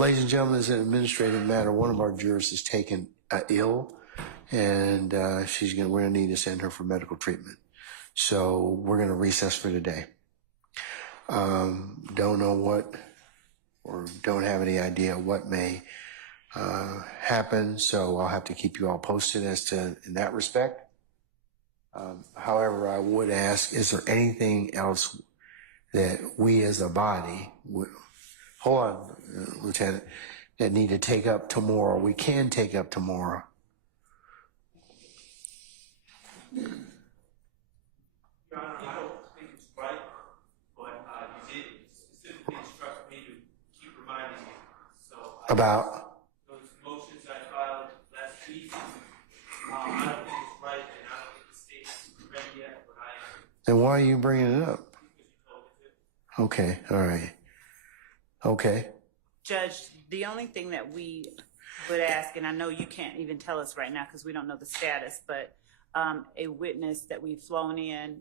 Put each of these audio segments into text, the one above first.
Ladies and gentlemen, as an administrative matter, one of our jurors is taken ill, and we're gonna need to send her for medical treatment. So we're gonna recess for today. Don't know what, or don't have any idea what may happen, so I'll have to keep you all posted as to in that respect. However, I would ask, is there anything else that we as a body, hold on, Lieutenant, that need to take up tomorrow? We can take up tomorrow. Your Honor, I don't think it's right, but you did specifically instruct me to keep reminding you. So About? Those motions I filed last week, I don't think it's right, and I don't think the state's ready yet, but I am. Then why are you bringing it up? Because you told me to. Okay, all right. Okay. Judge, the only thing that we would ask, and I know you can't even tell us right now because we don't know the status, but a witness that we've flown in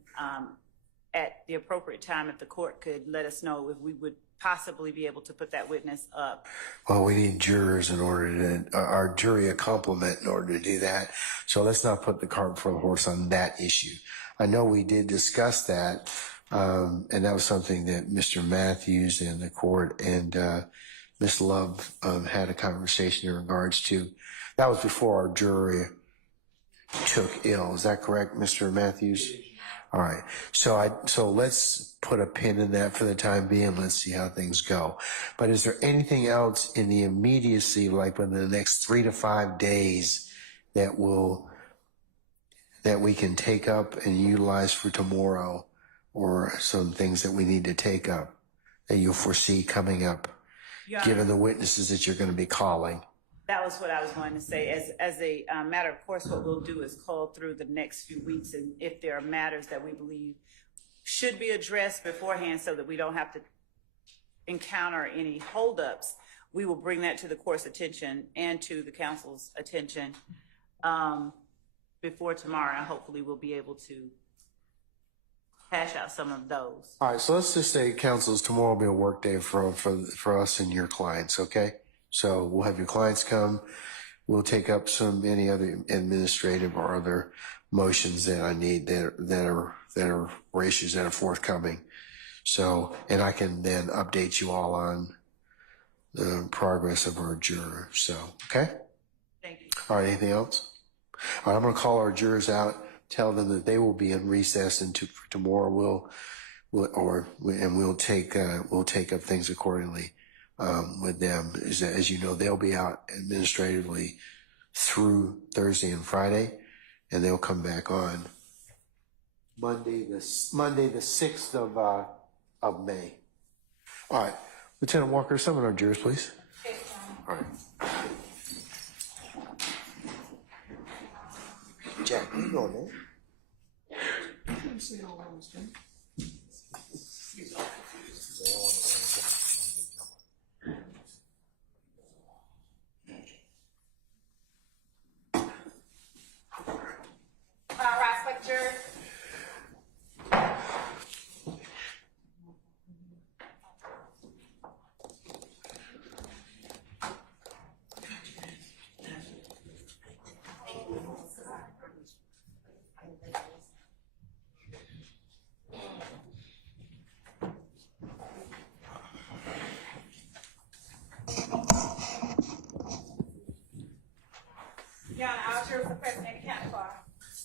at the appropriate time, if the court could let us know if we would possibly be able to put that witness up. Well, we need jurors in order to, our jury a complement in order to do that. So let's not put the cart before the horse on that issue. I know we did discuss that, and that was something that Mr. Matthews and the court and Ms. Love had a conversation in regards to. That was before our jury took ill. Is that correct, Mr. Matthews? All right. So let's put a pin in that for the time being. Let's see how things go. But is there anything else in the immediacy, like within the next 3 to 5 days, that we can take up and utilize for tomorrow, or some things that we need to take up that you foresee coming up, given the witnesses that you're going to be calling? That was what I was going to say. As a matter of course, what we'll do is call through the next few weeks, and if there are matters that we believe should be addressed beforehand so that we don't have to encounter any holdups, we will bring that to the court's attention and to the council's attention before tomorrow, and hopefully we'll be able to hash out some of those. All right, so let's just say, councils, tomorrow will be a work day for us and your clients, okay? So we'll have your clients come. We'll take up any other administrative or other motions that I need that are issues that are forthcoming. So, and I can then update you all on the progress of our juror. So, okay? Thank you. All right, anything else? All right, I'm going to call our jurors out, tell them that they will be in recess, and for tomorrow we'll take up things accordingly. With them, as you know, they'll be out administratively through Thursday and Friday, and they'll come back on Monday the 6th of May. All right, Lieutenant Walker, summon our jurors, please. All right. Jack, where you going, man?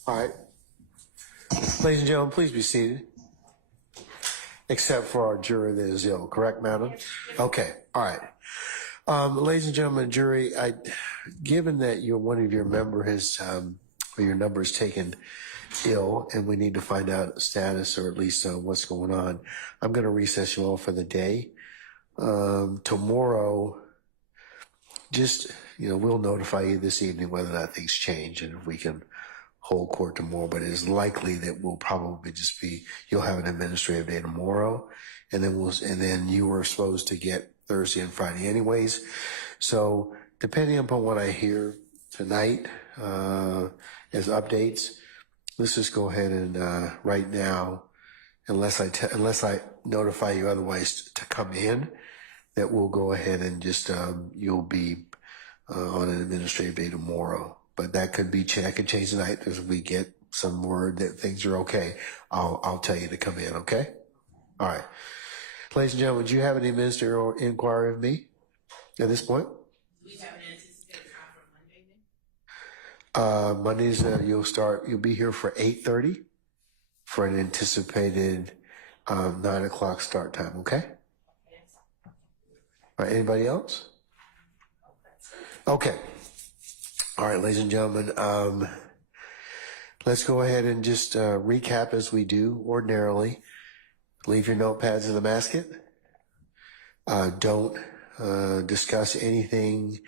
All right. Ladies and gentlemen, please be seated. Except for our juror that is ill, correct, madam? Okay, all right. Ladies and gentlemen, jury, given that one of your member has, or your number is taken ill, and we need to find out status, or at least what's going on, I'm going to recess you all for the day. Tomorrow, just, we'll notify you this evening whether or not things change, and if we can hold court tomorrow, but it is likely that we'll probably you'll have an administrative day tomorrow, and then you were supposed to get Thursday and Friday anyways. So depending upon what I hear tonight, as updates, let's just go ahead and, right now, unless I notify you otherwise to come in, that we'll go ahead and just, you'll be on an administrative day tomorrow. But that could be, that could change tonight as we get some word that things are okay. I'll tell you to come in, okay? All right. Ladies and gentlemen, do you have any ministerial inquiry of me at this point? Do we have an anticipated time for Monday then? Mondays, you'll be here for 8:30 for an anticipated 9 o'clock start time, okay? All right, anybody else? Okay. All right, ladies and gentlemen, let's go ahead and just recap as we do ordinarily. Leave your notepads in the basket. Don't discuss anything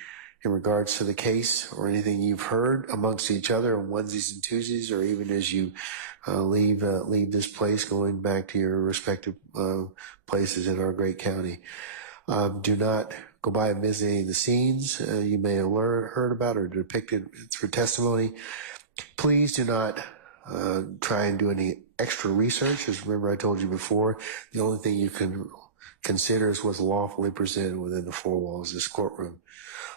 in regards to the case or anything you've heard amongst each other on onesies and twosies, or even as you leave this place, going back to your respective places in our great county. Do not go by and visit any of the scenes you may have heard about or depicted through testimony. Please do not try and do any extra research. As remember I told you before, the only thing you can consider is what's lawfully presented within the four walls of this courtroom.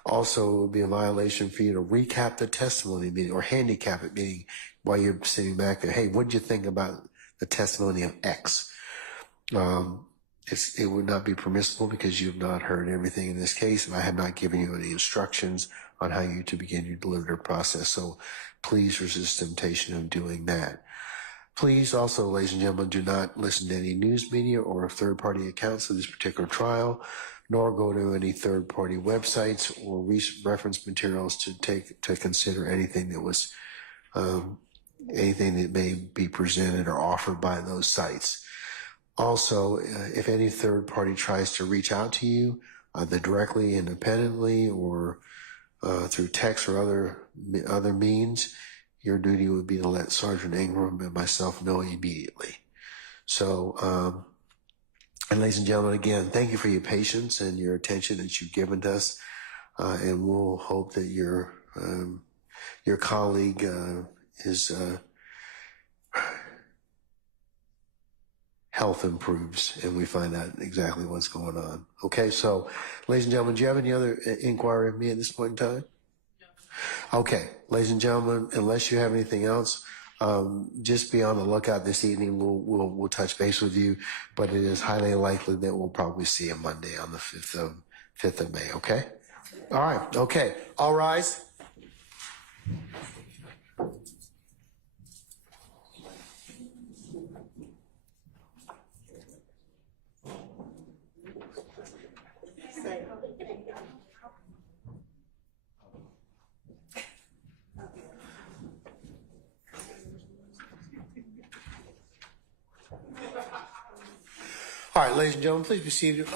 Also, it would be a violation for you to recap the testimony meeting or handicap it, meaning while you're sitting back there, hey, what did you think about the testimony of X? It would not be permissible because you've not heard everything in this case, and I have not given you any instructions on how you to begin your deliberative process. So please resist temptation of doing that. Please also, ladies and gentlemen, do not listen to any news media or third-party accounts of this particular trial, nor go to any third-party websites or reference materials to consider anything that was anything that may be presented or offered by those sites. Also, if any third party tries to reach out to you, either directly, independently, or through text or other means, your duty would be to let Sergeant Ingram and myself know immediately. So, and ladies and gentlemen, again, thank you for your patience and your attention that you've given to us, and we'll hope that your colleague is health improves and we find out exactly what's going on. Okay, so ladies and gentlemen, do you have any other inquiry of me at this point in time? No. Okay, ladies and gentlemen, unless you have anything else, just be on the lookout this evening. We'll touch base with you, but it is highly likely that we'll probably see you Monday on the 5th of May. Okay. All right. Okay. All rise. All right, ladies and gentlemen, please be seated.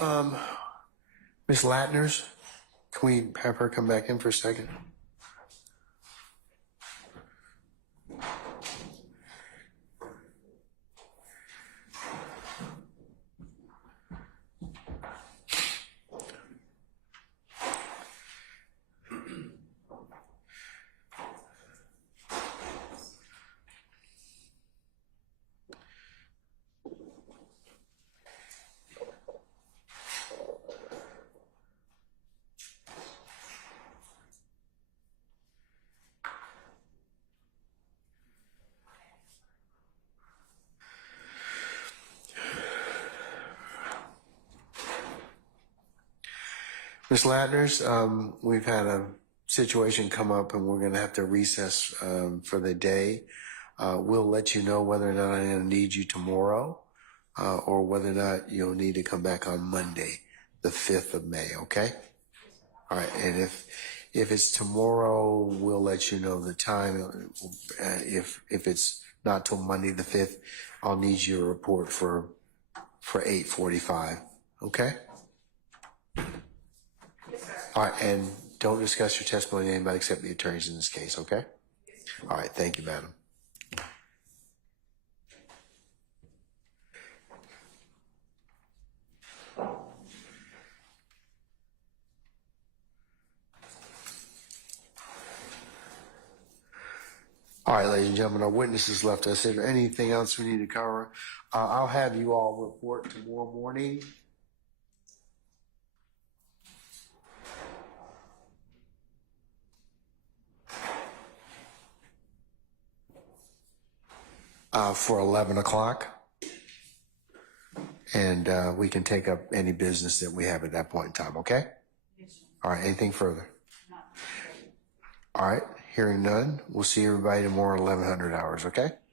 Ms. Latners, can we have her come back in for a second? Ms. Latners, we've had a situation come up and we're going to have to recess for the day. We'll let you know whether or not I'm going to need you tomorrow or whether or not you'll need to come back on Monday, the 5th of May, okay? All right, and if it's tomorrow, we'll let you know the time. If it's not till Monday the 5th, I'll need your report for 8:45, okay? All right, and don't discuss your testimony with anybody except the attorneys in this case, okay? All right, thank you, madam. All right, ladies and gentlemen, our witnesses left us. Is there anything else we need to cover? I'll have you all report tomorrow morning. for 11 o'clock. And we can take up any business that we have at that point in time, okay? All right, anything further? All right, hearing none, we'll see everybody tomorrow at 1100 hours, okay?